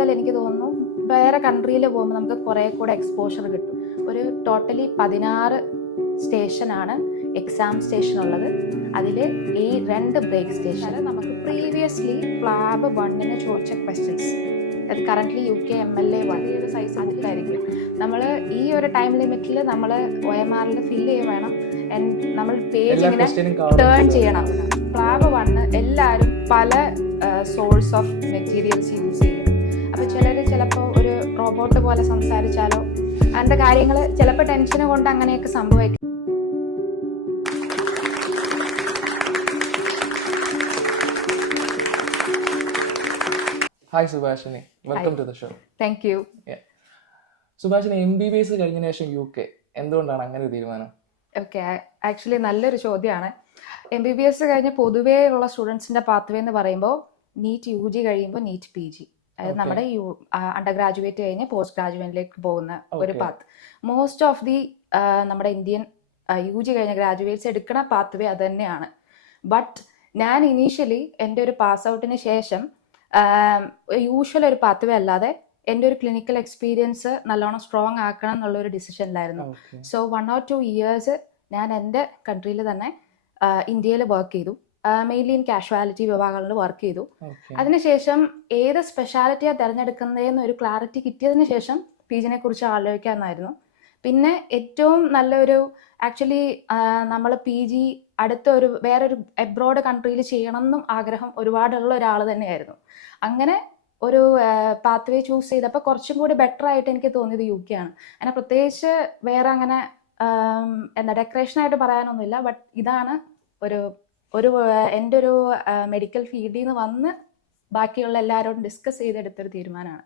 കൂടുതൽ എനിക്ക് തോന്നുന്നു വേറെ കൺട്രിയിൽ പോകുമ്പോൾ നമുക്ക് കുറേ കൂടെ എക്സ്പോഷർ കിട്ടും. ഒരു ടോട്ടലി 16 സ്റ്റേഷനാണ് എക്സാം സ്റ്റേഷൻ ഉള്ളത്. അതിൽ ഈ 2 ബ്രേക്ക് സ്റ്റേഷൻ നമുക്ക് പ്രീവിയസ്ലി പ്ലാബ് 1 ചോദിച്ച ക്വസ്റ്റ്യൻസ്, അത് കറൻ്റ്ലി UK MLA 1 ഒരു സൈസ് ബുക്കായിരിക്കും. നമ്മൾ ഈ ഒരു ടൈം ലിമിറ്റിൽ നമ്മൾ OMRൽ ഫില്ല് ചെയ്യുക വേണം. നമ്മൾ പേജ് ഇങ്ങനെ ടേൺ ചെയ്യണം. പ്ലാബ് 1 എല്ലാവരും പല സോഴ്സ് ഓഫ് മെറ്റീരിയൽസ് യൂസ് ചെയ്യും. അപ്പോൾ ചിലപ്പോൾ ഒരു റോബോട്ട് പോലെ സംസാരിച്ചാലോ അങ്ങനത്തെ കാര്യങ്ങൾ ചിലപ്പോൾ ടെൻഷൻ കൊണ്ട് അങ്ങനെയൊക്കെ സംഭവിക്കും. Hi Subhashini, welcome to the show. Thank you. Subhashini, MBBS കഴിഞ്ഞതിന് ശേഷം UK എന്തുകൊണ്ടാണ് അങ്ങനെ ഒരു തീരുമാനം? ഓക്കെ, ആക്ച്വലി നല്ലൊരു ചോദ്യമാണ്. MBBS കഴിഞ്ഞ പൊതുവേ ഉള്ള സ്റ്റുഡൻസിന്റെ പാത്വേ എന്ന് പറയുമ്പോൾ നീറ്റ് UG കഴിയുമ്പോൾ നീറ്റ് PG, അതായത് നമ്മുടെ അണ്ടർ ഗ്രാജുവേറ്റ് കഴിഞ്ഞ് പോസ്റ്റ് ഗ്രാജുവേറ്റിലേക്ക് പോകുന്ന ഒരു പാത്ത്. മോസ്റ്റ് ഓഫ് ദി നമ്മുടെ ഇന്ത്യൻ UG കഴിഞ്ഞ ഗ്രാജുവേറ്റ്സ് എടുക്കുന്ന പാത്വേ അത് തന്നെയാണ്. ബട്ട് ഞാൻ ഇനീഷ്യലി എൻ്റെ ഒരു പാസ് ഔട്ടിന് ശേഷം യൂഷ്വൽ ഒരു പാത്വേ അല്ലാതെ എൻ്റെ ഒരു ക്ലിനിക്കൽ എക്സ്പീരിയൻസ് നല്ലോണം സ്ട്രോങ് ആക്കണം എന്നുള്ളൊരു ഡിസിഷനിലായിരുന്നു. സോ 1 or 2 ഇയേഴ്സ് ഞാൻ എൻ്റെ കൺട്രിയിൽ തന്നെ ഇന്ത്യയിൽ വർക്ക് ചെയ്തു. മെയിൻലി ഇൻ കാഷ്വാലിറ്റി വിഭാഗങ്ങളിൽ വർക്ക് ചെയ്തു. അതിനുശേഷം ഏത് സ്പെഷ്യാലിറ്റിയാണ് തിരഞ്ഞെടുക്കുന്നതെന്ന് ഒരു ക്ലാരിറ്റി കിട്ടിയതിന് ശേഷം PGനെ കുറിച്ച് ആലോചിക്കാമെന്നായിരുന്നു. പിന്നെ ഏറ്റവും നല്ലൊരു ആക്ച്വലി നമ്മൾ PG വേറൊരു എബ്രോഡ് കൺട്രിയിൽ ചെയ്യണം എന്നും ആഗ്രഹം ഒരുപാടുള്ള ഒരാൾ തന്നെയായിരുന്നു. അങ്ങനെ ഒരു പാത്വേ ചൂസ് ചെയ്തപ്പോൾ കുറച്ചും കൂടി ബെറ്റർ ആയിട്ട് എനിക്ക് തോന്നിയത് UK ആണ്. അങ്ങനെ പ്രത്യേകിച്ച് വേറെ അങ്ങനെ ഡെക്കറേഷനായിട്ട് പറയാനൊന്നുമില്ല. ബട്ട് ഇതാണ് എൻ്റെ ഒരു മെഡിക്കൽ ഫീൽഡിൽ നിന്ന് വന്ന് ബാക്കിയുള്ള എല്ലാവരോടും ഡിസ്കസ് ചെയ്തെടുത്തൊരു തീരുമാനമാണ്.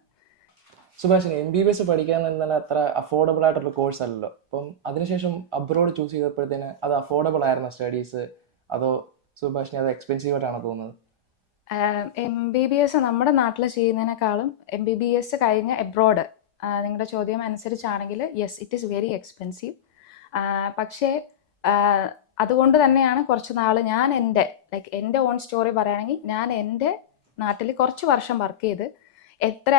സുഭാഷിനി, MBBS പഠിക്കാൻ എന്നാൽ അത്ര അഫോർഡബിൾ ആയിട്ടുള്ള കോഴ്സ് അല്ലല്ലോ. അപ്പം അതിനുശേഷം അബ്രോഡ് ചൂസ് ചെയ്തപ്പോഴത്തേന് അത് അഫോർഡബിൾ ആയിരുന്നോ സ്റ്റഡീസ്, അതോ സുഭാഷിനി അത് എക്സ്പെൻസീവ് ആയിട്ടാണോ തോന്നുന്നത്? MBBS നമ്മുടെ നാട്ടിൽ ചെയ്യുന്നതിനേക്കാളും MBBS കഴിഞ്ഞ് എബ്രോഡ്, നിങ്ങളുടെ ചോദ്യം അനുസരിച്ചാണെങ്കിൽ yes it is very expensive. പക്ഷേ അതുകൊണ്ട് തന്നെയാണ് കുറച്ച് നാൾ ഞാൻ എൻ്റെ ഓൺ സ്റ്റോറി പറയുകയാണെങ്കിൽ ഞാൻ എൻ്റെ നാട്ടിൽ കുറച്ച് വർഷം വർക്ക് ചെയ്ത് എത്ര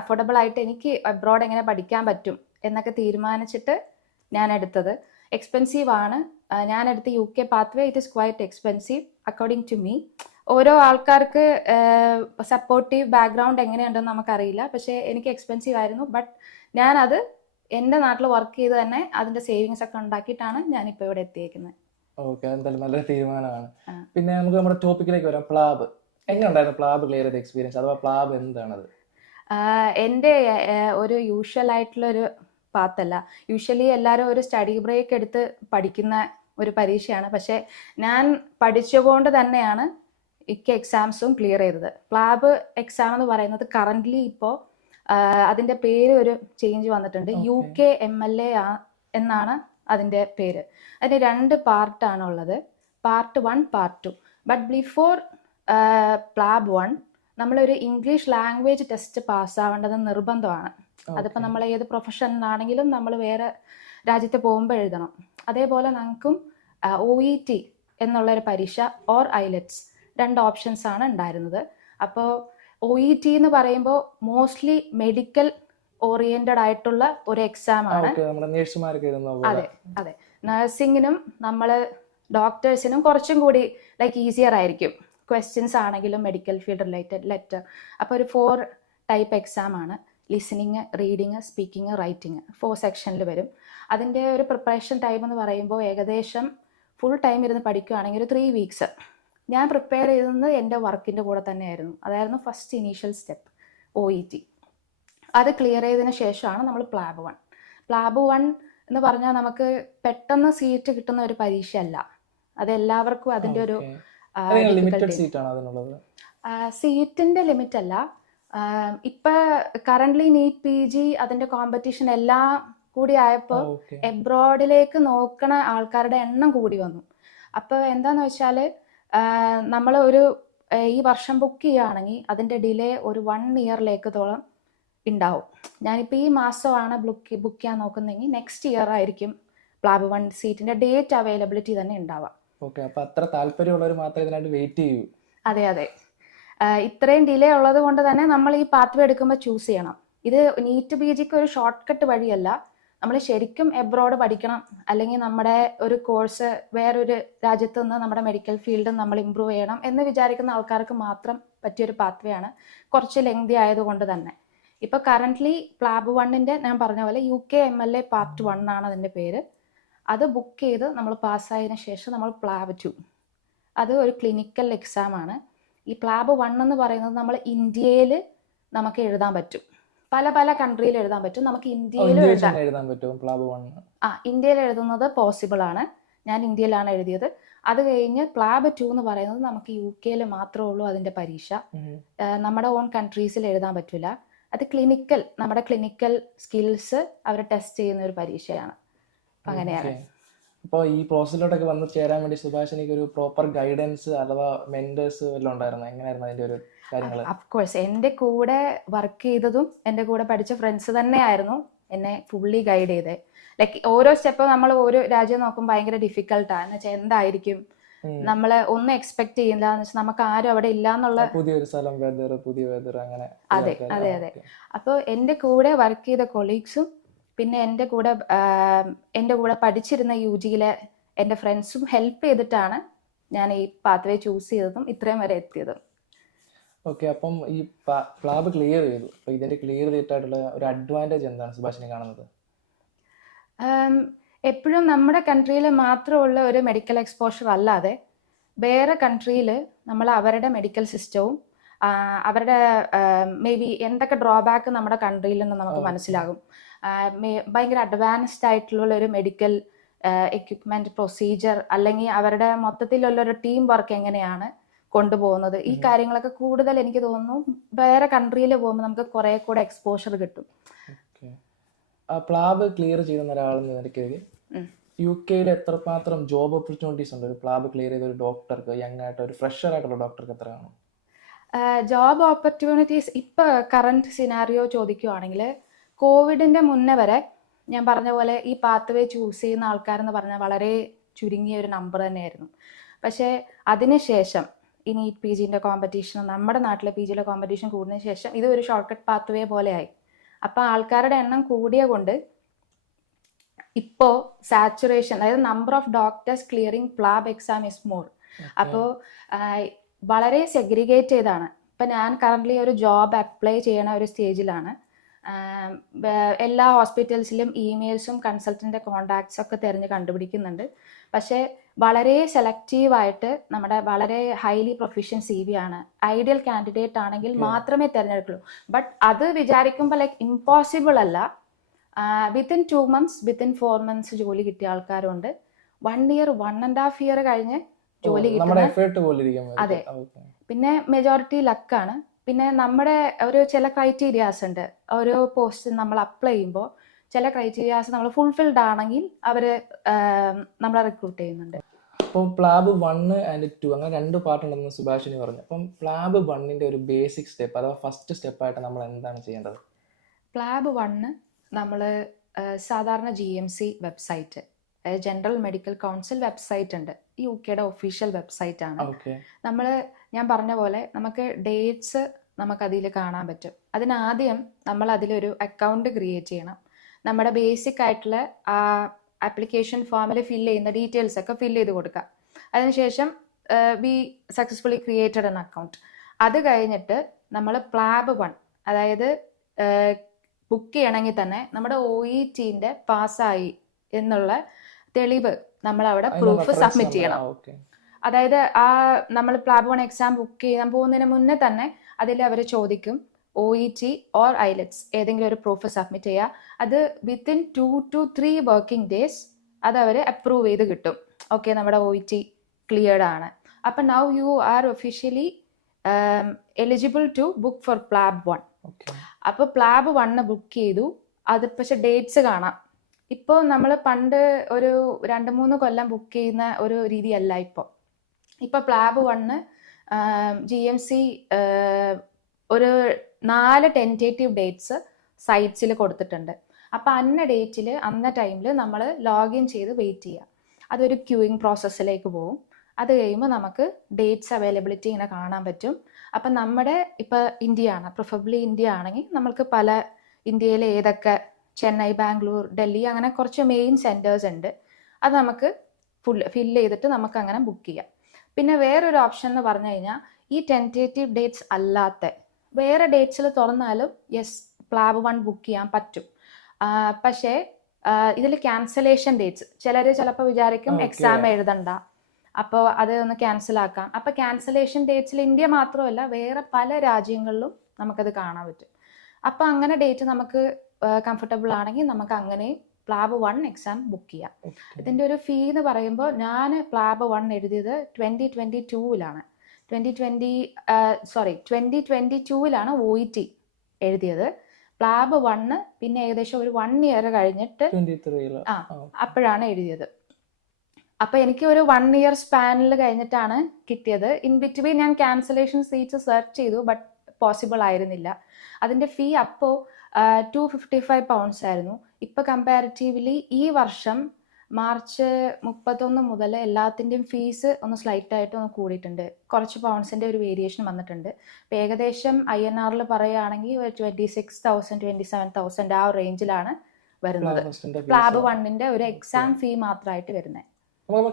അഫോർഡബിൾ ആയിട്ട് എനിക്ക് അബ്രോഡ് എങ്ങനെ പഠിക്കാൻ പറ്റും എന്നൊക്കെ തീരുമാനിച്ചിട്ട് ഞാൻ എടുത്തത്. എക്സ്പെൻസീവ് ആണ്. ഞാൻ എടുത്ത UK pathway it is quite expensive according to me. ഓരോ ആൾക്കാർക്ക് സപ്പോർട്ടീവ് ബാക്ക്ഗ്രൗണ്ട് എങ്ങനെയുണ്ടെന്ന് നമുക്കറിയില്ല. പക്ഷേ എനിക്ക് എക്സ്പെൻസീവ് ആയിരുന്നു. ബട്ട് ഞാനത് എൻ്റെ നാട്ടിൽ വർക്ക് ചെയ്ത് തന്നെ അതിൻ്റെ സേവിങ്സ് ഒക്കെ ഉണ്ടാക്കിയിട്ടാണ് ഞാനിപ്പോൾ ഇവിടെ എത്തിയേക്കുന്നത്. ഓക്കെ, എന്തായാലും നല്ലൊരു തീരുമാനമാണ്. പിന്നെ നമുക്ക് നമ്മുടെ ടോപ്പിക്കിലേക്ക് വരാം. പ്ലാബ് എങ്ങനെ ഉണ്ടായിരുന്നു? പ്ലാബ് ക്ലിയർ ചെയ്ത എക്സ്പീരിയൻസ്, അഥവാ പ്ലാബ് എന്താണത്? എൻ്റെ ഒരു യൂഷ്വൽ ആയിട്ടുള്ളൊരു പാത്തല്ല. യൂഷ്വലി എല്ലാവരും ഒരു സ്റ്റഡി ബ്രേക്ക് എടുത്ത് പഠിക്കുന്ന ഒരു പരീക്ഷയാണ്. പക്ഷേ ഞാൻ പഠിച്ചുകൊണ്ട് തന്നെയാണ് എക്സാംസും ക്ലിയർ ചെയ്തത്. പ്ലാബ് എക്സാം എന്ന് പറയുന്നത് കറൻ്റ്ലി ഇപ്പോൾ അതിൻ്റെ പേര് ഒരു ചേഞ്ച് വന്നിട്ടുണ്ട്. UK MLA എന്നാണ് അതിൻ്റെ പേര്. അതിന് 2 പാർട്ടാണുള്ളത്, part 1 part 2. But before PLAB 1 നമ്മളൊരു ഇംഗ്ലീഷ് ലാംഗ്വേജ് ടെസ്റ്റ് പാസ്സാവേണ്ടത് നിർബന്ധമാണ്. അതിപ്പോൾ നമ്മൾ ഏത് പ്രൊഫഷനിലാണെങ്കിലും നമ്മൾ വേറെ രാജ്യത്ത് പോകുമ്പോൾ എഴുതണം. അതേപോലെ നമുക്കും OET എന്നുള്ളൊരു പരീക്ഷ ഓർ IELTS 2 ഓപ്ഷൻസ് ആണ് ഉണ്ടായിരുന്നത്. അപ്പോൾ OET എന്ന് പറയുമ്പോൾ മോസ്റ്റ്ലി മെഡിക്കൽ ഓറിയന്റഡ് ആയിട്ടുള്ള ഒരു എക്സാം ആണ്. അതെ അതെ, നഴ്സിങ്ങിനും നമ്മൾ ഡോക്ടേഴ്സിനും കുറച്ചും കൂടി ഈസിയർ ആയിരിക്കും. ക്വസ്റ്റ്യൻസ് ആണെങ്കിലും മെഡിക്കൽ ഫീൽഡ് റിലേറ്റഡ് ലെറ്റർ. അപ്പോൾ ഒരു 4 ടൈപ്പ് എക്സാം ആണ്. ലിസണിങ്, റീഡിങ്, സ്പീക്കിങ്, റൈറ്റിങ് 4 സെക്ഷനിൽ വരും. അതിൻ്റെ ഒരു പ്രിപ്പറേഷൻ ടൈം എന്ന് പറയുമ്പോൾ ഏകദേശം ഫുൾ ടൈം ഇരുന്ന് പഠിക്കുകയാണെങ്കിൽ ഒരു 3 വീക്സ്. ഞാൻ പ്രിപ്പയർ ചെയ്തത് എൻ്റെ വർക്കിൻ്റെ കൂടെ തന്നെയായിരുന്നു. അതായിരുന്നു ഫസ്റ്റ് ഇനീഷ്യൽ സ്റ്റെപ്പ് OET. അത് ക്ലിയർ ചെയ്തതിന് ശേഷമാണ് നമ്മൾ പ്ലാബ് 1. പ്ലാബ് 1 എന്ന് പറഞ്ഞാൽ നമുക്ക് പെട്ടെന്ന് സീറ്റ് കിട്ടുന്ന ഒരു പരീക്ഷയല്ല. അത് എല്ലാവർക്കും അതിൻ്റെ ഒരു സീറ്റിൻ്റെ ലിമിറ്റ് അല്ല. ഇപ്പം കറൻ്റ്ലി നീറ്റ് PG അതിൻ്റെ കോമ്പറ്റീഷൻ എല്ലാം കൂടി ആയപ്പോൾ എബ്രോഡിലേക്ക് നോക്കണ ആൾക്കാരുടെ എണ്ണം കൂടി വന്നു. അപ്പോൾ എന്താന്ന് വെച്ചാൽ നമ്മൾ ഈ വർഷം ബുക്ക് ചെയ്യുകയാണെങ്കിൽ അതിൻ്റെ ഡിലേ ഒരു 1 ഇയറിലേക്കത്തോളം ഉണ്ടാവും. ഞാനിപ്പോൾ ഈ മാസമാണ് ബുക്ക് ചെയ്യാൻ നോക്കുന്നതെങ്കിൽ നെക്സ്റ്റ് ഇയർ ആയിരിക്കും പ്ലാബ് 1 സീറ്റിൻ്റെ ഡേറ്റ് അവൈലബിലിറ്റി തന്നെ ഉണ്ടാവാം. അത്ര താല്പര്യമുള്ളവർ മാത്രമേ ഇതിനായിട്ട് വെയിറ്റ് ചെയ്യൂ. അതെ അതെ, ഇത്രയും ഡിലേ ഉള്ളത് കൊണ്ട് തന്നെ നമ്മൾ ഈ പാത്വേ എടുക്കുമ്പോൾ ചൂസ് ചെയ്യണം. ഇത് നീറ്റ് പി ജിക്ക് ഒരു ഷോർട്ട് കട്ട് വഴിയല്ല. നമ്മൾ ശരിക്കും എബ്രോഡ് പഠിക്കണം, അല്ലെങ്കിൽ നമ്മുടെ ഒരു കോഴ്സ് വേറൊരു രാജ്യത്ത് നിന്ന് നമ്മുടെ മെഡിക്കൽ ഫീൽഡ് നമ്മൾ ഇമ്പ്രൂവ് ചെയ്യണം എന്ന് വിചാരിക്കുന്ന ആൾക്കാർക്ക് മാത്രം പറ്റിയൊരു പാത്വേ ആണ്, കുറച്ച് ലെങ്തി ആയതുകൊണ്ട് തന്നെ. ഇപ്പൊ കറന്റ്ലി പ്ലാബ് 1ന്റെ ഞാൻ പറഞ്ഞ പോലെ UKMLA പാർട്ട് 1 ആണ് അതിന്റെ പേര്. അത് ബുക്ക് ചെയ്ത് നമ്മൾ പാസ്സായതിനു ശേഷം നമ്മൾ പ്ലാബ് 2, അത് ഒരു ക്ലിനിക്കൽ എക്സാം ആണ്. ഈ പ്ലാബ് 1 എന്ന് പറയുന്നത് നമ്മൾ ഇന്ത്യയിൽ നമുക്ക് എഴുതാൻ പറ്റും, പല പല കൺട്രിയിൽ എഴുതാൻ പറ്റും. നമുക്ക് ഇന്ത്യയിൽ എഴുതാൻ പറ്റും പ്ലാബ് 1. ഇന്ത്യയിൽ എഴുതുന്നത് പോസിബിൾ ആണ്. ഞാൻ ഇന്ത്യയിലാണ് എഴുതിയത്. അത് കഴിഞ്ഞ് പ്ലാബ് 2 എന്ന് പറയുന്നത് നമുക്ക് UK മാത്രമേ ഉള്ളൂ അതിന്റെ പരീക്ഷ. നമ്മുടെ ഓൺ കൺട്രീസിൽ എഴുതാൻ പറ്റില്ല. അത് ക്ലിനിക്കൽ, നമ്മുടെ ക്ലിനിക്കൽ സ്കിൽസ് അവർ ടെസ്റ്റ് ചെയ്യുന്ന ഒരു പരീക്ഷയാണ്. അങ്ങനെയാണ്. അപ്പോൾ ഈ പ്രോസസ്സിലോട്ടൊക്കെ വന്ന് ചേരാൻ വേണ്ടി സുഭാഷിനിക്ക് ഒരു പ്രോപ്പർ ഗൈഡൻസ് അഥവാ മെന്റേഴ്സ് വല്ലതും ഉണ്ടായിരുന്നു? എങ്ങനെയായിരുന്നു അതിന്റെ ഒരു കാര്യങ്ങൾ? അഫ്കോഴ്സ് എൻ്റെ കൂടെ വർക്ക് ചെയ്തതും എൻ്റെ കൂടെ പഠിച്ച ഫ്രണ്ട്സ് തന്നെയായിരുന്നു എന്നെ ഫുള്ളി ഗൈഡ് ചെയ്തത്. ലൈക്ക് ഓരോ സ്റ്റെപ്പും നമ്മൾ ഓരോ രാജ്യം നോക്കുമ്പോൾ ഭയങ്കര ഡിഫിക്കൽട്ടാണ്. എന്ന് വെച്ചാൽ എന്തായിരിക്കും നമ്മള് ഒന്നും എക്സ്പെക്ട് ചെയ്യില്ല എന്ന് വെച്ചാൽ നമുക്ക് ആരും അവിടെ ഇല്ല എന്നുള്ള പുതിയൊരു സ്ഥലം, പുതിയ വെതർ, അങ്ങനെ. അതെ അതെ അതെ. അപ്പോൾ എൻ്റെ കൂടെ വർക്ക് ചെയ്ത കൊളീഗ്സും പിന്നെ എൻ്റെ കൂടെ പഠിച്ചിരുന്ന UGയിലെ എൻ്റെ ഫ്രണ്ട്സും ഹെൽപ്പ് ചെയ്തിട്ടാണ് ഞാൻ ഈ പാത്വേ ചൂസ് ചെയ്തതും ഇത്രയും വരെ എത്തിയതും. ഓക്കെ, അപ്പം ഈ പ്ലാബ് ക്ലിയർ ചെയ്തു. അപ്പൊ ഇതിന്റെ ക്ലിയർ ചെയ്തിട്ടായിട്ടുള്ള ഒരു അഡ്വാൻറ്റേജ് എന്താണ് സുഭാഷിനി കാണുന്നത്? എപ്പോഴും നമ്മുടെ കൺട്രിയിൽ മാത്രമുള്ള ഒരു മെഡിക്കൽ എക്സ്പോഷർ അല്ലാതെ വേറെ കൺട്രിയിൽ നമ്മൾ അവരുടെ മെഡിക്കൽ സിസ്റ്റവും അവരുടെ മേ ബി എന്തൊക്കെ ഡ്രോബാക്ക് നമ്മുടെ കൺട്രിയിൽ നിന്ന് നമുക്ക് മനസ്സിലാകും. ഭയങ്കര അഡ്വാൻസ്ഡ് ആയിട്ടുള്ള ഒരു മെഡിക്കൽ എക്യുപ്മെന്റ് പ്രൊസീജിയർ, അല്ലെങ്കിൽ അവരുടെ മൊത്തത്തിലുള്ളൊരു ടീം വർക്ക് എങ്ങനെയാണ് കൊണ്ടുപോകുന്നത്, ഈ കാര്യങ്ങളൊക്കെ കൂടുതൽ എനിക്ക് തോന്നുന്നു വേറെ കൺട്രിയിൽ പോകുമ്പോൾ നമുക്ക് കുറെ കൂടെ എക്സ്പോഷർ കിട്ടും. പ്ലാബ് ക്ലിയർ ചെയ്യുന്ന ഒരാളെന്ന് നിലയ്ക്ക് UK എത്രമാത്രം ജോബ് ഓപ്പർച്യൂണിറ്റീസ് ഉണ്ട് ഒരു പ്ലാബ് ക്ലിയർ ചെയ്ത ഒരു ഡോക്ടർക്ക്, യങ് ആയിട്ട് ഒരു ഫ്രഷർ ആയിട്ടുള്ള ഡോക്ടർക്ക് എത്ര കാണും? ജോബ് ഓപ്പർച്യൂണിറ്റീസ് ഇപ്പൊ കറന്റ് സിനാരിയോ ചോദിക്കുവാണെങ്കിൽ കോവിഡിന്റെ മുന്നേ വരെ ഞാൻ പറഞ്ഞ പോലെ ഈ പാത്വേ ചൂസ് ചെയ്യുന്ന ആൾക്കാരെന്ന് പറഞ്ഞാൽ വളരെ ചുരുങ്ങിയ ഒരു നമ്പർ തന്നെയായിരുന്നു. പക്ഷേ അതിനുശേഷം ഈ നീറ്റ് PGന്റെ കോമ്പറ്റീഷൻ, നമ്മുടെ നാട്ടിലെ PGയിലെ കോമ്പറ്റീഷൻ കൂടുന്നതിന് ശേഷം ഇത് ഒരു ഷോർട്ട് കട്ട് പാത്വേ പോലെയായി. അപ്പൊ ആൾക്കാരുടെ എണ്ണം കൂടിയ കൊണ്ട് ഇപ്പോ സാച്ചുറേഷൻ, അതായത് number of doctors clearing PLAB exam is more. അപ്പോൾ വളരെ സെഗ്രിഗേറ്റ് ചെയ്താണ്. ഇപ്പൊ ഞാൻ കറന്റ്ലി ഒരു ജോബ് അപ്ലൈ ചെയ്യണ ഒരു സ്റ്റേജിലാണ്. എല്ലാ ഹോസ്പിറ്റൽസിലും ഇമെയിൽസും കൺസൾട്ടന്റ് കോണ്ടാക്ട്സ് ഒക്കെ തിരഞ്ഞ് കണ്ടുപിടിക്കുന്നുണ്ട്. പക്ഷേ വളരെ സെലക്റ്റീവായിട്ട് നമ്മുടെ വളരെ ഹൈലി പ്രൊഫിഷ്യൻ CV ആണ്, ഐഡിയൽ കാൻഡിഡേറ്റ് ആണെങ്കിൽ മാത്രമേ തിരഞ്ഞെടുക്കുള്ളൂ. ബട്ട് അത് വിചാരിക്കുമ്പോൾ ലൈക്ക് ഇമ്പോസിബിൾ അല്ല. വിത്തിൻ 2 months, വിത്തിൻ 4 months ജോലി കിട്ടിയ ആൾക്കാരുണ്ട്. 1 year, 1.5 year കഴിഞ്ഞ് ജോലി കിട്ടുന്ന. അതെ. പിന്നെ മെജോറിറ്റി ലക്കാണ്. പിന്നെ നമ്മുടെ ഒരു ചില ക്രൈറ്റീരിയാസ് ഉണ്ട്. ഓരോ പോസ്റ്റ് നമ്മൾ അപ്ലൈ ചെയ്യുമ്പോൾ ചില ക്രൈറ്റീരിയാസ് നമ്മൾ ഫുൾഫിൽഡ് ആണെങ്കിൽ അവര് നമ്മളെ റിക്രൂട്ട് ചെയ്യുന്നുണ്ട്. അപ്പം പ്ലാബ് 1 and 2 അങ്ങനെ 2 പാർട്ട് ഉണ്ടെന്ന് സുഭാഷിനി പറഞ്ഞു. അപ്പം പ്ലാബ് 1ന്റെ ഒരു ബേസിക് സ്റ്റെപ്പ് അഥവാ ഫസ്റ്റ് സ്റ്റെപ്പായിട്ട് നമ്മൾ എന്താണ് ചെയ്യേണ്ടത്? പ്ലാബ് 1 നമ്മൾ സാധാരണ GMC website, general medical council website ഉണ്ട്, UKയുടെ ഒഫീഷ്യൽ വെബ്സൈറ്റ് ആണ്. ഞാൻ പറഞ്ഞ പോലെ നമുക്ക് ഡേറ്റ്സ് നമുക്കതിൽ കാണാൻ പറ്റും. അതിനാദ്യം നമ്മൾ അതിലൊരു അക്കൗണ്ട് ക്രിയേറ്റ് ചെയ്യണം. നമ്മുടെ ബേസിക് ആയിട്ടുള്ള ആ ആപ്ലിക്കേഷൻ ഫോമിൽ ഫില്ല് ചെയ്യുന്ന ഡീറ്റെയിൽസ് ഒക്കെ ഫില്ല് ചെയ്ത് കൊടുക്കുക. അതിനുശേഷം we successfully created an account. അത് കഴിഞ്ഞിട്ട് നമ്മൾ പ്ലാബ് 1, അതായത് ബുക്ക് ചെയ്യണമെങ്കിൽ തന്നെ നമ്മുടെ OETന്റെ പാസ്സായി എന്നുള്ള തെളിവ് നമ്മൾ അവിടെ പ്രൂഫ് സബ്മിറ്റ് ചെയ്യണം. അതായത് നമ്മൾ പ്ലാബ് 1 എക്സാം ബുക്ക് ചെയ്യാൻ പോകുന്നതിന് മുന്നേ തന്നെ അതിൽ അവർ ചോദിക്കും OET ഓർ IELTS ഏതെങ്കിലും ഒരു പ്രൂഫ് സബ്മിറ്റ് ചെയ്യുക. അത് വിത്തിൻ 2 to 3 വർക്കിംഗ് ഡേയ്സ് അത് അവർ അപ്രൂവ് ചെയ്ത് കിട്ടും. ഓക്കെ, നമ്മുടെ OET ക്ലിയർഡ് ആണ്. അപ്പൊ now you are officially eligible to book for PLAB 1. അപ്പൊ പ്ലാബ് 1 ബുക്ക് ചെയ്തു. അത് പക്ഷെ ഡേറ്റ്സ് കാണാം. ഇപ്പോൾ നമ്മൾ പണ്ട് ഒരു 2-3 കൊല്ലം ബുക്ക് ചെയ്യുന്ന ഒരു രീതിയല്ല ഇപ്പൊ പ്ലാബ് 1 GMC ഒരു 4 ടെൻറ്റേറ്റീവ് ഡേറ്റ്സ് സൈറ്റ്സിൽ കൊടുത്തിട്ടുണ്ട്. അപ്പൊ അന്ന ടൈമിൽ നമ്മൾ ലോഗിൻ ചെയ്ത് വെയിറ്റ് ചെയ്യുക. അതൊരു ക്യൂയിങ് പ്രോസസ്സിലേക്ക് പോകും. അത് കഴിയുമ്പോൾ നമുക്ക് ഡേറ്റ്സ് അവൈലബിലിറ്റി ഇങ്ങനെ കാണാൻ പറ്റും. അപ്പം നമ്മുടെ ഇപ്പം ഇന്ത്യയാണ്, പ്രിഫറബിളി ഇന്ത്യ ആണെങ്കിൽ നമ്മൾക്ക് പല ഇന്ത്യയിലെ ഏതൊക്കെ ചെന്നൈ, ബാംഗ്ലൂർ, ഡൽഹി അങ്ങനെ കുറച്ച് മെയിൻ സെൻറ്റേഴ്സ് ഉണ്ട്. അത് നമുക്ക് ഫില്ല് ചെയ്തിട്ട് നമുക്ക് അങ്ങനെ ബുക്ക് ചെയ്യാം. പിന്നെ വേറൊരു ഓപ്ഷൻ എന്ന് പറഞ്ഞു കഴിഞ്ഞാൽ ഈ ടെൻറ്റേറ്റീവ് ഡേറ്റ്സ് അല്ലാത്ത വേറെ ഡേറ്റ്സിൽ തുറന്നാലും യെസ് പ്ലാബ് 1 ബുക്ക് ചെയ്യാൻ പറ്റും. പക്ഷേ ഇതിൽ ക്യാൻസലേഷൻ ഡേറ്റ്സ് ചിലർ ചിലപ്പോൾ വിചാരിക്കും എക്സാം എഴുതണ്ട, അപ്പോൾ അത് ഒന്ന് ക്യാൻസൽ ആക്കാം. അപ്പോൾ ക്യാൻസലേഷൻ ഡേറ്റ്സിൽ ഇന്ത്യ മാത്രമല്ല വേറെ പല രാജ്യങ്ങളിലും നമുക്കത് കാണാൻ പറ്റും. അപ്പോൾ അങ്ങനെ ഡേറ്റ് നമുക്ക് കംഫർട്ടബിൾ ആണെങ്കിൽ നമുക്ക് അങ്ങനെ പ്ലാബ് 1 എക്സാം ബുക്ക് ചെയ്യാം. ഇതിൻ്റെ ഒരു ഫീ എന്ന് പറയുമ്പോൾ ഞാൻ പ്ലാബ് 1 എഴുതിയത് 2022-ലാണ്. 2022-ലാണ് OET എഴുതിയത്. പ്ലാബ് 1 പിന്നെ ഏകദേശം ഒരു 1 ഇയർ കഴിഞ്ഞിട്ട് അപ്പോഴാണ് എഴുതിയത്. അപ്പോൾ എനിക്ക് ഒരു 1 ഇയർ സ്പാനിൽ കഴിഞ്ഞിട്ടാണ് കിട്ടിയത്. ഇൻ ബിറ്റ്വീൻ ഞാൻ ക്യാൻസലേഷൻ സീറ്റ്സ് സെർച്ച് ചെയ്തു, ബട്ട് പോസിബിൾ ആയിരുന്നില്ല. അതിൻ്റെ ഫീ അപ്പോൾ £255 ആയിരുന്നു. ഇപ്പോൾ കമ്പാരിറ്റീവ്ലി ഈ വർഷം മാർച്ച് 31 മുതൽ എല്ലാത്തിൻ്റെയും ഫീസ് ഒന്ന് സ്ലൈറ്റായിട്ട് ഒന്ന് കൂടിയിട്ടുണ്ട്. കുറച്ച് പൗണ്ട്സിൻ്റെ ഒരു വേരിയേഷൻ വന്നിട്ടുണ്ട്. ഇപ്പോൾ ഏകദേശം INR പറയുകയാണെങ്കിൽ 26,000 27,000 ആ റേഞ്ചിലാണ് വരുന്നത്. പ്ലാബ് 1-ന്റെ ഒരു എക്സാം ഫീ മാത്രമായിട്ട് വരുന്നത്.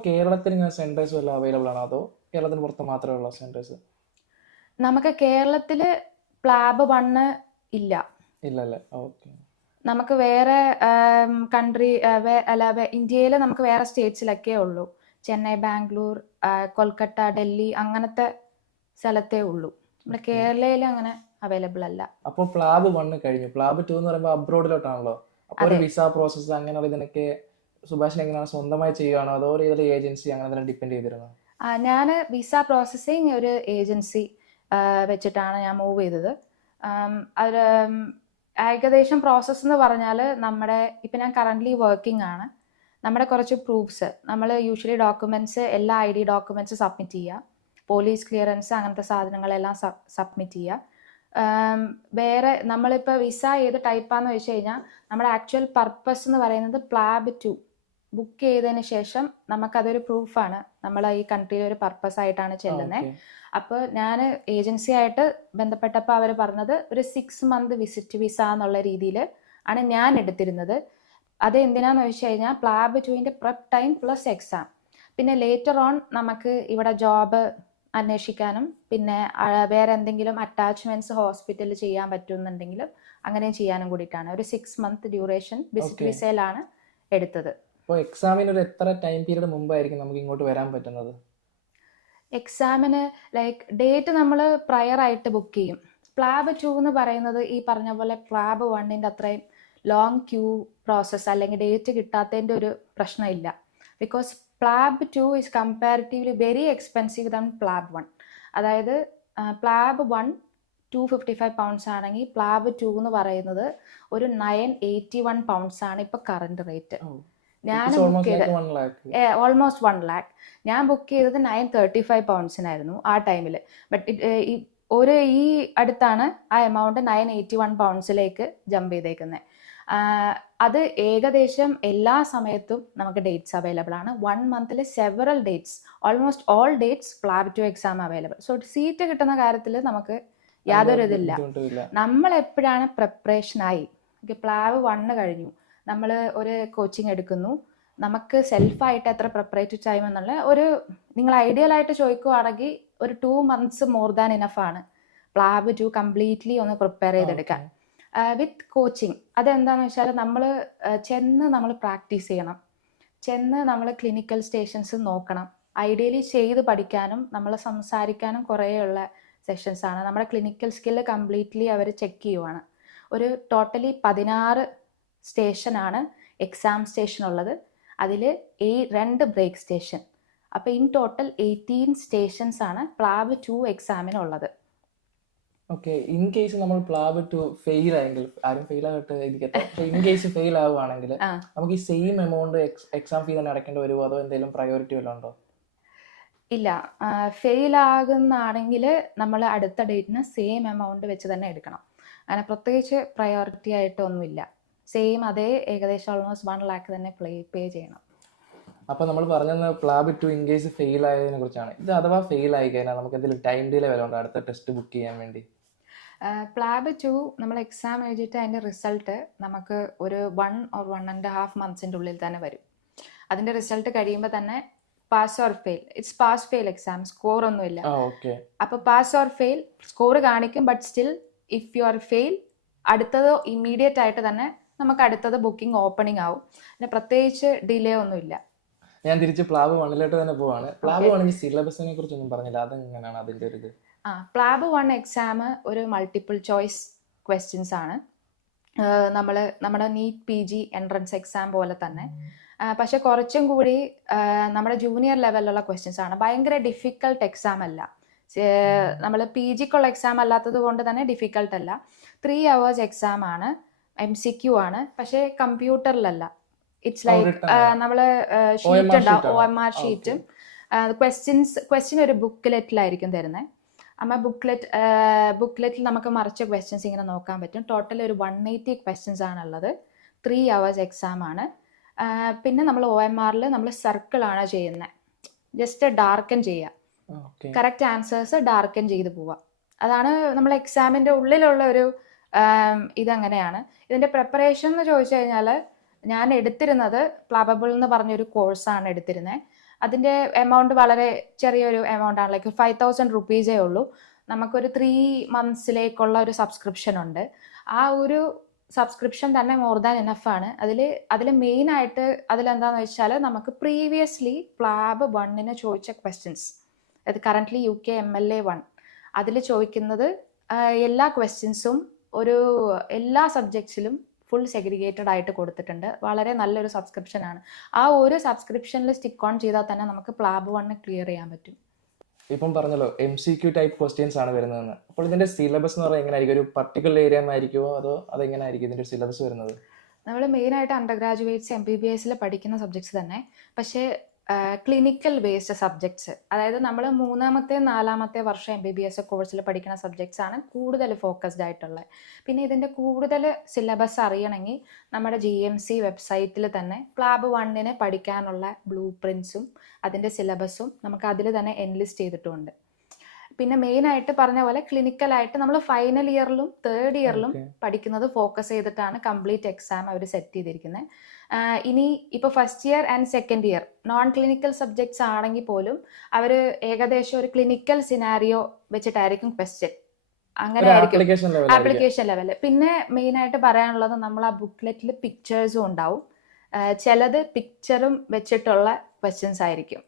കേരളത്തിൽ സെന്റേഴ്സ് വല്ല അവൈലബിൾ ആണോ അതോ കേരളത്തിന് പുറത്ത് മാത്രമേ ഉള്ള സെന്റേഴ്സ്? നമുക്ക് കേരളത്തിൽ പ്ലാബ് 1 ഇല്ല. ഇല്ലല്ലേ? ഓക്കെ. നമുക്ക് വേറെ കൺട്രി ഇന്ത്യയിൽ നമുക്ക് വേറെ സ്റ്റേറ്റ്സിലൊക്കെ ഉള്ളൂ. ചെന്നൈ, ബാംഗ്ലൂർ, കൊൽക്കത്ത, ഡൽഹി അങ്ങനത്തെ സ്ഥലത്തേ ഉള്ളൂ. നമ്മുടെ കേരളയിൽ അങ്ങനെ അവൈലബിൾ അല്ല. അപ്പോൾ പ്ലാബ് 1 കഴിഞ്ഞു. പ്ലാബ് 2 എന്ന് പറയുമ്പോൾ അബ്രോഡിലോട്ടാണല്ലോ. അപ്പോൾ ഒരു വിസ പ്രോസസ്സ് അങ്ങനെയുള്ള ഇതിനൊക്കെ സുഭാഷിന് എങ്ങനെയാണ് സ്വന്തമായി ചെയ്യുകയാണോ അതോ ഏതൊരു ഏജൻസി അങ്ങനെ ഡിപ്പെൻഡ് ചെയ്തിരുന്നോ? ഞാൻ വിസ പ്രോസസ്സിങ് ഒരു ഏജൻസി വെച്ചിട്ടാണ് ഞാൻ മൂവ് ചെയ്തത്. അത് ഏകദേശം പ്രോസസ്സ് എന്ന് പറഞ്ഞാൽ നമ്മുടെ ഇപ്പം ഞാൻ കറൻ്റ്ലി വർക്കിംഗ് ആണ്. നമ്മുടെ കുറച്ച് പ്രൂഫ്സ് നമ്മൾ യൂഷ്വലി ഡോക്യുമെൻറ്റ്സ് എല്ലാ ID ഡോക്യുമെൻറ്റ്സ് സബ്മിറ്റ് ചെയ്യുക. പോലീസ് ക്ലിയറൻസ് അങ്ങനത്തെ സാധനങ്ങളെല്ലാം സബ്മിറ്റ് ചെയ്യുക. വേറെ നമ്മളിപ്പോൾ വിസ ഏത് ടൈപ്പാന്ന് വെച്ച് കഴിഞ്ഞാൽ നമ്മുടെ ആക്ച്വൽ പർപ്പസ് എന്ന് പറയുന്നത് പ്ലാബ് 2 ബുക്ക് ചെയ്തതിന് ശേഷം നമുക്കതൊരു പ്രൂഫാണ് നമ്മൾ ഈ കൺട്രിയിൽ ഒരു പർപ്പസ് ആയിട്ടാണ് ചെല്ലുന്നത്. അപ്പോൾ ഞാൻ ഏജൻസി ആയിട്ട് ബന്ധപ്പെട്ടപ്പോൾ അവർ പറഞ്ഞത് ഒരു 6 മന്ത് വിസിറ്റ് വിസ എന്നുള്ള രീതിയിൽ ആണ് ഞാൻ എടുത്തിരുന്നത്. അത് എന്തിനാന്ന് വെച്ച് കഴിഞ്ഞാൽ പ്ലാബ് 2-ന്റെ പ്രെപ്പ് ടൈം പ്ലസ് എക്സാം, പിന്നെ ലേറ്റർ ഓൺ നമുക്ക് ഇവിടെ ജോബ് അന്വേഷിക്കാനും പിന്നെ വേറെ എന്തെങ്കിലും അറ്റാച്ച്മെന്റ്സ് ഹോസ്പിറ്റലിൽ ചെയ്യാൻ പറ്റുന്നുണ്ടെങ്കിലും അങ്ങനെയും ചെയ്യാനും കൂടിയിട്ടാണ് ഒരു 6 മന്ത് ഡ്യൂറേഷൻ വിസിറ്റ് വിസയിലാണ് എടുത്തത്. അപ്പോൾ എക്സാമിന് ഒരു എത്ര ടൈം പീരീഡ് മുമ്പായിരിക്കും നമുക്ക് ഇങ്ങോട്ട് വരാൻ പറ്റുന്നത്? എക്സാമിന് ലൈക്ക് ഡേറ്റ് നമ്മൾ പ്രയർ ആയിട്ട് ബുക്ക് ചെയ്യും. പ്ലാബ് 2 എന്ന് പറയുന്നത് ഈ പറഞ്ഞ പോലെ പ്ലാബ് 1-ന്റെ അത്രയും ലോങ് ക്യൂ പ്രോസസ്സ് അല്ലെങ്കിൽ ഡേറ്റ് കിട്ടാത്തതിൻ്റെ ഒരു പ്രശ്നമില്ല. Because PLAB 2 is comparatively very expensive than PLAB 1. അതായത് പ്ലാബ് 1 £255 ആണെങ്കിൽ പ്ലാബ് 2 എന്ന് പറയുന്നത് ഒരു £981 ആണ് ഇപ്പോൾ കറണ്ട് റേറ്റ്. ഞാൻ ബുക്ക് ചെയ്തത് ഓൾമോസ്റ്റ് 1 lakh. ഞാൻ ബുക്ക് ചെയ്തത് £935 ആ ടൈമിൽ. ബട്ട് ഈ അടുത്താണ് ആ എമൗണ്ട് £981 ജമ്പ് ചെയ്തേക്കുന്നത്. അത് ഏകദേശം എല്ലാ സമയത്തും നമുക്ക് ഡേറ്റ്സ് അവൈലബിൾ ആണ്. 1 മന്തിൽ several dates, almost all dates PLAB 2 exam available. So seat കിട്ടുന്ന കാര്യത്തിൽ നമുക്ക് യാതൊരു ഇതില്ല. നമ്മൾ എപ്പോഴാണ് പ്രിപ്പറേഷനായി പ്ലാബ് 1 കഴിഞ്ഞു, നമ്മൾ ഒരു കോച്ചിങ് എടുക്കുന്നു, നമുക്ക് സെൽഫായിട്ട് എത്ര പ്രിപ്പറേറ്റീവ് ടൈം എന്നുള്ള ഒരു നിങ്ങൾ ഐഡിയൽ ആയിട്ട് ചോദിക്കുവാണെങ്കിൽ ഒരു 2 മന്ത്സ് മോർ ദാൻ ഇനഫ് ആണ് പ്ലാബ് 2 കംപ്ലീറ്റ്ലി ഒന്ന് പ്രിപ്പയർ ചെയ്തെടുക്കാൻ വിത്ത് കോച്ചിങ്. അതെന്താണെന്ന് വെച്ചാൽ നമ്മൾ പ്രാക്ടീസ് ചെയ്യണം, നമ്മൾ ക്ലിനിക്കൽ സ്റ്റേഷൻസ് നോക്കണം. ഐഡിയലി ചെയ്ത് പഠിക്കാനും നമ്മൾ സംസാരിക്കാനും കുറേയുള്ള സെഷൻസ് ആണ്. നമ്മുടെ ക്ലിനിക്കൽ സ്കില്ല് കംപ്ലീറ്റ്ലി അവർ ചെക്ക് ചെയ്യുവാണ്. ഒരു ടോട്ടലി 16 സ്റ്റേഷനാണ് എക്സാം സ്റ്റേഷൻ ഉള്ളത്. അതിൽ 2 ബ്രേക്ക് സ്റ്റേഷൻ. അപ്പോൾ ഇൻ ടോട്ടൽ 18 സ്റ്റേഷൻസ് ആണ് പ്ലാബ് 2 എക്സാമിനുള്ളത്. ഓക്കെ. ഇൻ കേസ് നമ്മൾ പ്ലാബ് 2 ഫെയിൽ ആയെങ്കിൽ, ആരും ഫെയിൽ ആയിട്ട് ഇരിക്കട്ടെ, ഇൻ കേസ് ഫെയിൽ ആവുകയാണെങ്കിൽ നമുക്ക് ഈ സെയിം എമൗണ്ട് എക്സാം ഫീ തന്നെ അടയ്ക്കേണ്ടി വരുമോ അതോ എന്തെങ്കിലും പ്രയോറിറ്റി വല്ലതും ഉണ്ടോ? ഇല്ല, ഫെയിൽ ആകുന്നതാണെങ്കിൽ നമ്മൾ അടുത്ത ഡേറ്റിന് സെയിം എമൗണ്ട് വെച്ച് തന്നെ എടുക്കണം. അങ്ങനെ പ്രത്യേകിച്ച് പ്രയോറിറ്റി ആയിട്ടൊന്നുമില്ല. സെയിം അതേ ഏകദേശം ഓൾമോസ്റ്റ് 1 lakh തന്നെ പേ ചെയ്യണം. അപ്പൊ നമ്മൾ പറഞ്ഞത് പ്ലാബ് 2 ഇൻ കേസ് ഫെയിൽ ആയതിനെ കുറിച്ചാണ്. ഇത് അഥവാ ഫെയിൽ ആയി കഴിഞ്ഞാൽ നമുക്ക് എന്തെങ്കിലും ടൈം ഡിലേ വല്ലതും ഉണ്ടോ അടുത്ത ടെസ്റ്റ് ബുക്ക് ചെയ്യാൻ വേണ്ടി? പ്ലാബ് 2 നമ്മൾ എക്സാം എഴുതിയിട്ട് അതിൻ്റെ റിസൾട്ട് നമുക്ക് ഒരു 1 or 1.5 months ഉള്ളിൽ തന്നെ വരും. അതിൻ്റെ റിസൾട്ട് കഴിയുമ്പോൾ തന്നെ pass or fail, it's pass fail exam, score ഒന്നുമില്ല. ഓക്കെ. അപ്പോൾ പാസ് ഓർ ഫെയിൽ സ്കോർ കാണിക്കും, but still if you are fail അടുത്തത് ഇമ്മീഡിയറ്റ് ആയിട്ട് തന്നെ നമുക്ക് അടുത്തത് ബുക്കിംഗ് ഓപ്പണിംഗ് ആവും. പിന്നെ പ്രത്യേകിച്ച് ഡിലേ ഒന്നുമില്ല. ഞാൻ തിരിച്ച് പ്ലാബ് 1 തന്നെ പോവാണ്. പ്ലാബ് 1 സിലബസിനെ കുറിച്ചൊന്നും പറഞ്ഞില്ല, അതെങ്ങനെയാണ് അതിന്റെ ഒരു ഇത്? പ്ലാബ് 1 എക്സാം ഒരു മൾട്ടിപ്പിൾ ചോയ്സ് ക്വസ്റ്റ്യൻസ് ആണ്. നമ്മുടെ നീറ്റ് PG എൻട്രൻസ് എക്സാം പോലെ തന്നെ, പക്ഷെ കുറച്ചും കൂടി നമ്മുടെ ജൂനിയർ ലെവലിലുള്ള ക്വസ്റ്റ്യൻസ് ആണ്. ഭയങ്കര ഡിഫിക്കൾട്ട് എക്സാം അല്ല. നമ്മൾ PGക്കുള്ള എക്സാം അല്ലാത്തത് കൊണ്ട് തന്നെ ഡിഫിക്കൾട്ട് അല്ല. 3 hours എക്സാം ആണ്, MCQ ആണ്, പക്ഷേ കമ്പ്യൂട്ടറിലല്ല. ഇറ്റ്സ് ലൈക്ക് നമ്മൾ ഷീറ്റ് ഉണ്ടാവും, OMR ഷീറ്റും ക്വസ്റ്റ്യൻ ഒരു ബുക്ക്ലെറ്റിലായിരിക്കും തരുന്നത്. അമ്മ ബുക്ക്ലെറ്റിൽ നമുക്ക് മറിച്ച ക്വസ്റ്റ്യൻസ് ഇങ്ങനെ നോക്കാൻ പറ്റും. ടോട്ടൽ ഒരു 180 ക്വസ്റ്റ്യൻസ് ആണുള്ളത്. 3 hours എക്സാം ആണ്. പിന്നെ നമ്മൾ OMRൽ നമ്മൾ സർക്കിൾ ആണ് ചെയ്യുന്നത്, ജസ്റ്റ് ഡാർക്കൻ ചെയ്യുക, കറക്റ്റ് ആൻസേഴ്സ് ഡാർക്കൻ ചെയ്ത് പോവുക. അതാണ് നമ്മൾ എക്സാമിൻ്റെ ഉള്ളിലുള്ള ഒരു ഇതങ്ങനെയാണ്. ഇതിൻ്റെ പ്രിപ്പറേഷൻ എന്ന് ചോദിച്ചു കഴിഞ്ഞാൽ ഞാൻ എടുത്തിരുന്നത് പ്ലാബബിൾ എന്ന് പറഞ്ഞൊരു കോഴ്സാണ് എടുത്തിരുന്നത്. അതിൻ്റെ എമൗണ്ട് വളരെ ചെറിയൊരു എമൗണ്ട് ആണ്, ലൈക്ക് 5,000 rupees ഉള്ളൂ. നമുക്കൊരു 3 months ഒരു സബ്സ്ക്രിപ്ഷൻ ഉണ്ട്. ആ ഒരു സബ്സ്ക്രിപ്ഷൻ തന്നെ മോർ ദാൻ എനഫ് ആണ്. അതിൽ മെയിനായിട്ട് അതിലെന്താണെന്ന് വെച്ചാൽ നമുക്ക് പ്രീവിയസ്ലി പ്ലാബ് 1 ചോദിച്ച ക്വസ്റ്റ്യൻസ്, അത് കറൻ്റ്ലി UK MLA 1 അതിൽ ചോദിക്കുന്നത് എല്ലാ ക്വസ്റ്റ്യൻസും എല്ലാ സബ്ജക്ട്സിലും ഫുൾ സെഗ്രിഗേറ്റഡ് ആയിട്ട് കൊടുത്തിട്ടുണ്ട്. വളരെ നല്ലൊരു സബ്സ്ക്രിപ്ഷൻ ആണ്. ആ ഒരു സബ്സ്ക്രിപ്ഷനിൽ സ്റ്റിക്ക് ഓൺ ചെയ്താൽ തന്നെ നമുക്ക് പ്ലാബ് 1 ക്ലിയർ ചെയ്യാൻ പറ്റും. ഇപ്പം പറഞ്ഞല്ലോ MCQ ടൈപ്പ് ക്വസ്റ്റ്യൻസ് ആണ് വരുന്നതെന്ന്. അപ്പോൾ ഇതിന്റെ സിലബസ് എന്ന് പറഞ്ഞാൽ എങ്ങനെയായിരിക്കും? ഒരു പർട്ടിക്കുലർ ഏരിയ ആയിരിക്കുമോ അതോ അതെങ്ങനെയായിരിക്കും ഇതിന്റെ സിലബസ് വരുന്നത്? നമ്മൾ മെയിനായിട്ട് അണ്ടർ ഗ്രാജുവേറ്റ്സ് MBBSൽ പഠിക്കുന്ന സബ്ജക്ട്സ് തന്നെ, പക്ഷേ ക്ലിനിക്കൽ ബേസ്ഡ് സബ്ജക്ട്സ്, അതായത് നമ്മൾ 3ാമത്തെ 4ാമത്തെ വർഷം MBBS കോഴ്സിൽ പഠിക്കുന്ന സബ്ജക്ട്സ് ആണ് കൂടുതൽ ഫോക്കസ്ഡ് ആയിട്ടുള്ളത്. പിന്നെ ഇതിൻ്റെ കൂടുതൽ സിലബസ് അറിയണമെങ്കിൽ നമ്മുടെ GMC വെബ്സൈറ്റിൽ തന്നെ പ്ലാബ് 1 പഠിക്കാനുള്ള ബ്ലൂ പ്രിൻസും അതിൻ്റെ സിലബസും നമുക്ക് അതിൽ തന്നെ എൻലിസ്റ്റ് ചെയ്തിട്ടുമുണ്ട്. പിന്നെ മെയിനായിട്ട് പറഞ്ഞ പോലെ ക്ലിനിക്കലായിട്ട് നമ്മൾ ഫൈനൽ ഇയറിലും 3rd ഇയറിലും പഠിക്കുന്നത് ഫോക്കസ് ചെയ്തിട്ടാണ് കംപ്ലീറ്റ് എക്സാം അവർ സെറ്റ് ചെയ്തിരിക്കുന്നത്. ഇനി ഇപ്പോൾ first year and second year non clinical subjects ആണെങ്കിൽ പോലും അവർ ഏകദേശം ഒരു ക്ലിനിക്കൽ സിനാരിയോ വെച്ചിട്ടായിരിക്കും ക്വസ്റ്റ്യൻ, അങ്ങനെ ആയിരിക്കും ആപ്ലിക്കേഷൻ ലെവല്. പിന്നെ മെയിനായിട്ട് പറയാനുള്ളത് നമ്മൾ ആ ബുക്ക്ലെറ്റിൽ പിക്ചേഴ്സും ഉണ്ടാവും. ചിലത് പിക്ചറും വെച്ചിട്ടുള്ള ക്വസ്റ്റ്യൻസ് ആയിരിക്കും.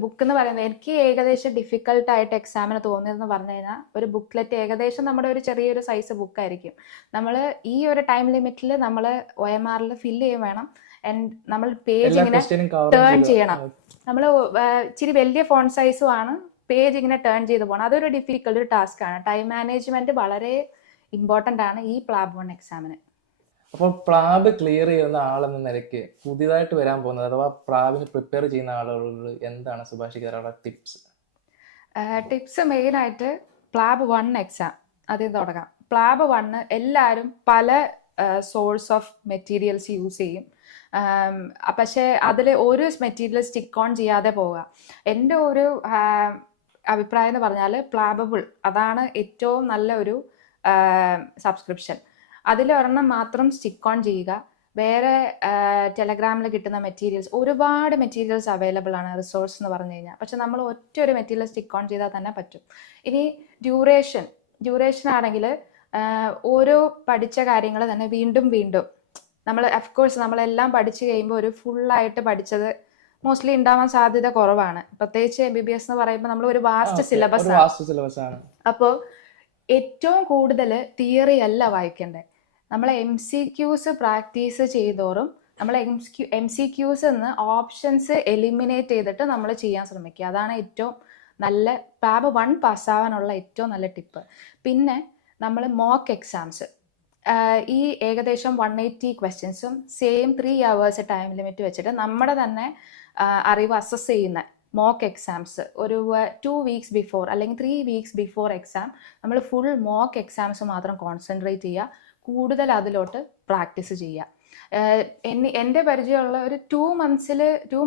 ബുക്ക് എന്ന് പറയുന്നത് എനിക്ക് ഏകദേശം ഡിഫിക്കൽട്ടായിട്ട് എക്സാമിന് തോന്നിയതെന്ന് പറഞ്ഞു കഴിഞ്ഞാൽ ഒരു ബുക്ക്ലെറ്റ് ഏകദേശം നമ്മുടെ ഒരു ചെറിയൊരു സൈസ് ബുക്കായിരിക്കും. നമ്മൾ ഈ ഒരു ടൈം ലിമിറ്റിൽ നമ്മൾ OMRൽ ഫില്ല് ചെയ്യും വേണം. നമ്മൾ പേജ് ഇങ്ങനെ ടേൺ ചെയ്യണം. നമ്മൾ ഇച്ചിരി വലിയ ഫോണ്ട് സൈസും ആണ്, പേജ് ഇങ്ങനെ ടേൺ ചെയ്ത് പോകണം. അതൊരു ഡിഫിക്കൽട്ട് ഒരു ടാസ്ക് ആണ്. ടൈം മാനേജ്മെന്റ് വളരെ ഇമ്പോർട്ടൻ്റ് ആണ് ഈ പ്ലാബ് 1 എക്സാമിന്. അപ്പോൾ പ്ലാബ് ക്ലിയർ ചെയ്യുന്ന ആളെന്ന നിലയ്ക്ക് പുതിയതായിട്ട് വരാൻ പോകുന്നത് അഥവാ പ്ലാബിന് പ്രിപ്പയർ ചെയ്യുന്ന ആളുകളോട് എന്താണ് സുഭാഷിക്കാരുടെ ടിപ്സ്? മെയിനായിട്ട് പ്ലാബ് 1 എക്സാം അതിൽ തുടങ്ങാം. പ്ലാബ് 1 എല്ലാവരും പല സോഴ്സ് ഓഫ് മെറ്റീരിയൽസ് യൂസ് ചെയ്യും, പക്ഷേ അതിൽ ഒരു മെറ്റീരിയൽ സ്റ്റിക്ക് ഓൺ ചെയ്യാതെ പോവുക. എൻ്റെ ഒരു അഭിപ്രായം എന്ന് പറഞ്ഞാൽ പ്ലാബബിൾ അതാണ് ഏറ്റവും നല്ല ഒരു സബ്സ്ക്രിപ്ഷൻ. അതിലൊരെണ്ണം മാത്രം സ്റ്റിക്ക് ഓൺ ചെയ്യുക. വേറെ ടെലഗ്രാമിൽ കിട്ടുന്ന മെറ്റീരിയൽസ്, ഒരുപാട് മെറ്റീരിയൽസ് അവൈലബിൾ ആണ് റിസോഴ്സ് എന്ന് പറഞ്ഞു കഴിഞ്ഞാൽ, പക്ഷെ നമ്മൾ ഒരു മെറ്റീരിയൽ സ്റ്റിക്ക് ഓൺ ചെയ്താൽ തന്നെ പറ്റും. ഇനി ഡ്യൂറേഷൻ ആണെങ്കിൽ ഓരോ പഠിച്ച കാര്യങ്ങൾ തന്നെ വീണ്ടും നമ്മൾ അഫ്കോഴ്സ് നമ്മളെല്ലാം പഠിച്ചു കഴിയുമ്പോൾ ഒരു ഫുള്ളായിട്ട് പഠിച്ചത് മോസ്റ്റ്ലി ഉണ്ടാവാൻ സാധ്യത കുറവാണ്. പ്രത്യേകിച്ച് MBBS എന്ന് പറയുമ്പോൾ നമ്മൾ ഒരു വാസ്റ്റ് സിലബസ് ആണ്. അപ്പോൾ ഏറ്റവും കൂടുതൽ തിയറി അല്ല വായിക്കേണ്ടത്. നമ്മൾ MCQs പ്രാക്ടീസ് ചെയ്തോറും നമ്മൾ MCQs നിന്ന് ഓപ്ഷൻസ് എലിമിനേറ്റ് ചെയ്തിട്ട് നമ്മൾ ചെയ്യാൻ ശ്രമിക്കുക. അതാണ് ഏറ്റവും നല്ല പ്ലാബ് 1 പാസ്സാവാനുള്ള ഏറ്റവും നല്ല ടിപ്പ്. പിന്നെ നമ്മൾ മോക്ക് എക്സാംസ്, ഈ ഏകദേശം 180 ക്വസ്റ്റ്യൻസും സെയിം 3 hours ടൈം ലിമിറ്റ് വെച്ചിട്ട് നമ്മുടെ തന്നെ അറിവ് അസസ് ചെയ്യുന്ന മോക്ക് എക്സാംസ് ഒരു 2 weeks ബിഫോർ അല്ലെങ്കിൽ 3 weeks ബിഫോർ എക്സാം നമ്മൾ ഫുൾ മോക്ക് എക്സാംസ് മാത്രം കോൺസെൻട്രേറ്റ് ചെയ്യുക, കൂടുതൽ അതിലോട്ട് പ്രാക്ടീസ് ചെയ്യുക. എൻ്റെ പരിചയമുള്ള ഒരു 2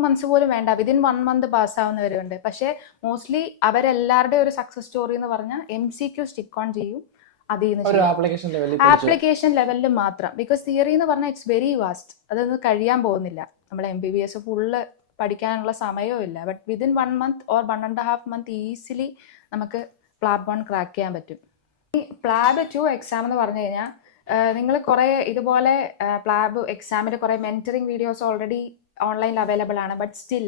months പോലും വേണ്ട, വിതിൻ 1 month പാസ്സാവുന്നവരുണ്ട്. പക്ഷേ മോസ്റ്റ്ലി അവരെല്ലാവരുടെയും ഒരു സക്സസ് സ്റ്റോറി എന്ന് പറഞ്ഞാൽ MCQ സ്റ്റിക്ക് ഓൺ ചെയ്യും, അതിൽ നിന്ന് ഒരു ചെയ്യും. ആപ്ലിക്കേഷൻ ലെവലിൽ ആപ്ലിക്കേഷൻ ലെവലിൽ മാത്രം. ബിക്കോസ് തിയറി എന്ന് പറഞ്ഞാൽ ഇറ്റ്സ് വെരി വാസ്റ്റ്, അതൊന്നും കഴിയാൻ പോകുന്നില്ല. നമ്മൾ MBBS ഫുള്ള് പഠിക്കാനുള്ള സമയവും ഇല്ല. But within 1 month or 1.5 month easily നമുക്ക് പ്ലാബ് 1 ക്രാക്ക് ചെയ്യാൻ പറ്റും. ഈ പ്ലാബ് 2 എക്സാം എന്ന് പറഞ്ഞു കഴിഞ്ഞാൽ നിങ്ങൾ കുറേ ഇതുപോലെ പ്ലാബ് എക്സാമിൻ്റെ കുറേ മെൻറ്ററിങ് വീഡിയോസ് ഓൾറെഡി ഓൺലൈനിൽ അവൈലബിൾ ആണ്. ബട്ട് സ്റ്റിൽ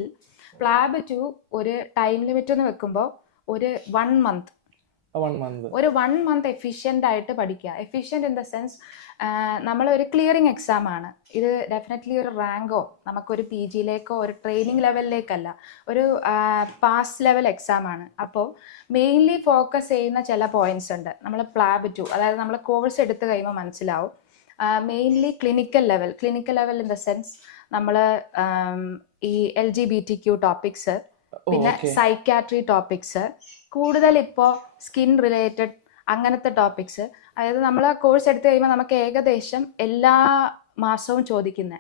പ്ലാബ് 2 ഒരു ടൈം ലിമിറ്റ് എന്ന് വെക്കുമ്പോൾ ഒരു 1 month ഒരു 1 month എഫിഷ്യൻ്റ് ആയിട്ട് പഠിക്കുക. എഫിഷ്യൻ്റ് ഇൻ ദ സെൻസ് നമ്മളൊരു ക്ലിയറിങ് എക്സാം ആണ് ഇത്. ഡെഫിനറ്റ്ലി ഒരു റാങ്കോ നമുക്കൊരു PG യിലേക്കോ ഒരു ട്രെയിനിങ് ലെവലിലേക്കല്ല, ഒരു പാസ് ലെവൽ എക്സാം ആണ്. അപ്പോൾ മെയിൻലി ഫോക്കസ് ചെയ്യുന്ന ചില പോയിന്റ്സ് ഉണ്ട് നമ്മൾ പ്ലാബ് 2, അതായത് നമ്മൾ കോഴ്സ് എടുത്തു കഴിയുമ്പോൾ മനസ്സിലാവും. Mainly clinical level in the sense നമ്മൾ ഈ LGBTQ ടോപ്പിക്സ്, പിന്നെ സൈക്യാട്രി ടോപ്പിക്സ്, കൂടുതൽ ഇപ്പോൾ സ്കിൻ റിലേറ്റഡ് അങ്ങനത്തെ ടോപ്പിക്സ്. അതായത് നമ്മൾ കോഴ്സ് എടുത്തു കഴിയുമ്പോൾ നമുക്ക് ഏകദേശം എല്ലാ മാസവും ചോദിക്കുന്നത്,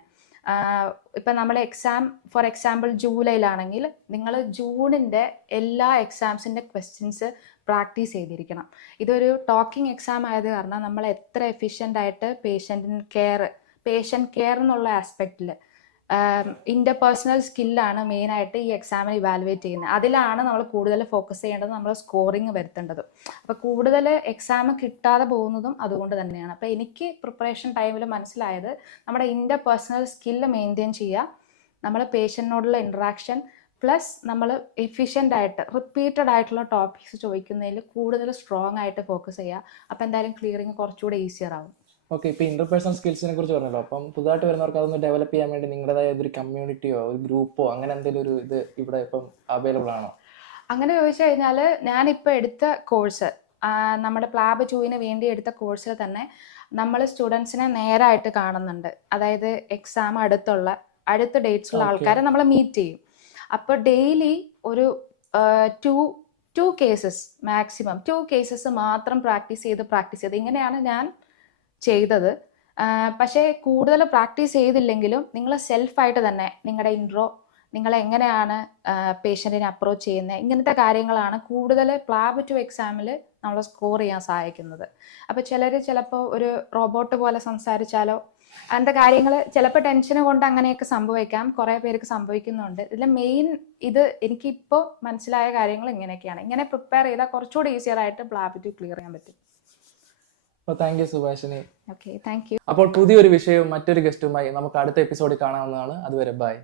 ഇപ്പം നമ്മൾ എക്സാം ഫോർ എക്സാമ്പിൾ ജൂലൈയിലാണെങ്കിൽ നിങ്ങൾ ജൂണിൻ്റെ എല്ലാ എക്സാംസിൻ്റെ ക്വസ്റ്റ്യൻസ് പ്രാക്ടീസ് ചെയ്തിരിക്കണം. ഇതൊരു ടോക്കിംഗ് എക്സാം ആയത് കാരണം നമ്മൾ എത്ര എഫിഷ്യൻ്റ് ആയിട്ട് പേഷ്യൻ്റ് കെയർ എന്നുള്ള ആസ്പെക്റ്റിൽ ഇന്റർപേഴ്സണൽ സ്കില്ലാണ് മെയിനായിട്ട് ഈ എക്സാമിന് ഇവാലുവേറ്റ് ചെയ്യുന്നത്. അതിലാണ് നമ്മൾ കൂടുതൽ ഫോക്കസ് ചെയ്യേണ്ടത്, നമ്മൾ സ്കോറിങ് വരുത്തേണ്ടതും. അപ്പോൾ കൂടുതൽ എക്സാം കിട്ടാതെ പോകുന്നതും അതുകൊണ്ട് തന്നെയാണ്. അപ്പോൾ എനിക്ക് പ്രിപ്പറേഷൻ ടൈമിൽ മനസ്സിലായത് നമ്മുടെ ഇന്റർപേഴ്സണൽ സ്കില്ല് മെയിൻറ്റെയിൻ ചെയ്യുക, നമ്മൾ പേഷ്യൻറ്റിനോടുള്ള ഇൻട്രാക്ഷൻ, പ്ലസ് നമ്മൾ എഫിഷ്യൻ്റ് ആയിട്ട് റിപ്പീറ്റഡ് ആയിട്ടുള്ള ടോപ്പിക്സ് ചോദിക്കുന്നതിൽ കൂടുതൽ സ്ട്രോങ് ആയിട്ട് ഫോക്കസ് ചെയ്യുക. അപ്പോൾ എന്തായാലും ക്ലിയറിങ് കുറച്ചുകൂടെ ഈസിയർ ആവും. ഓക്കെ, ഇപ്പോൾ ഇന്റർപേഴ്സണൽ സ്കിൽസിനെ കുറിച്ച് പറഞ്ഞല്ലോ. അപ്പം പുതുതായിട്ട് വരുന്നവർക്ക് അതൊന്ന് ഡെവലപ്പ് ചെയ്യാൻ വേണ്ടി നിങ്ങളുടേതായ ഒരു കമ്മ്യൂണിറ്റിയോ ഒരു ഗ്രൂപ്പോ അങ്ങനെ എന്തെങ്കിലും ഒരു ഇത് ഇവിടെ ഇപ്പം അവൈലബിൾ ആണോ? അങ്ങനെ ചോദിച്ചു കഴിഞ്ഞാൽ ഞാനിപ്പോൾ എടുത്ത കോഴ്സ്, നമ്മുടെ പ്ലാബ് 2 വേണ്ടി എടുത്ത കോഴ്സിൽ തന്നെ നമ്മൾ സ്റ്റുഡൻസിനെ നേരായിട്ട് കാണുന്നുണ്ട്. അതായത് എക്സാം അടുത്ത ഡേറ്റ്സുള്ള ആൾക്കാരെ നമ്മൾ മീറ്റ് ചെയ്യും. അപ്പോൾ ഡെയിലി ഒരു 2 കേസസ് മാക്സിമം 2 കേസസ് മാത്രം പ്രാക്ടീസ് ചെയ്ത് ഇങ്ങനെയാണ് ഞാൻ ചെയ്തത്. പക്ഷേ കൂടുതൽ പ്രാക്ടീസ് ചെയ്തില്ലെങ്കിലും നിങ്ങൾ സെൽഫായിട്ട് തന്നെ നിങ്ങളുടെ ഇൻട്രോ, നിങ്ങൾ എങ്ങനെയാണ് പേഷ്യൻറ്റിനെ അപ്രോച്ച് ചെയ്യുന്നത്, ഇങ്ങനത്തെ കാര്യങ്ങളാണ് കൂടുതൽ പ്ലാബ് 2 എക്സാമിൽ നമ്മൾ സ്കോർ ചെയ്യാൻ സഹായിക്കുന്നത്. അപ്പോൾ ചിലപ്പോൾ ഒരു റോബോട്ട് പോലെ സംസാരിച്ചാലോ അങ്ങനത്തെ കാര്യങ്ങൾ ചിലപ്പോൾ ടെൻഷന് കൊണ്ട് അങ്ങനെയൊക്കെ സംഭവിക്കാം, കുറേ പേർക്ക് സംഭവിക്കുന്നുണ്ട്. ഇതിൽ മെയിൻ എനിക്കിപ്പോൾ മനസ്സിലായ കാര്യങ്ങൾ ഇങ്ങനെയൊക്കെയാണ്. ഇങ്ങനെ പ്രിപ്പയർ ചെയ്താൽ കുറച്ചുകൂടി ഈസിയർ ആയിട്ട് പ്ലാബ് 2 ക്ലിയർ ചെയ്യാൻ പറ്റും. അപ്പോൾ thank you Subhashini. Okay, thank you. അപ്പോൾ പുതിയൊരു വിഷയവും മറ്റൊരു ഗസ്റ്റുമായി നമുക്ക് അടുത്ത എപ്പിസോഡിൽ കാണാവുന്നതാണ്. അതുവരെ ബൈ.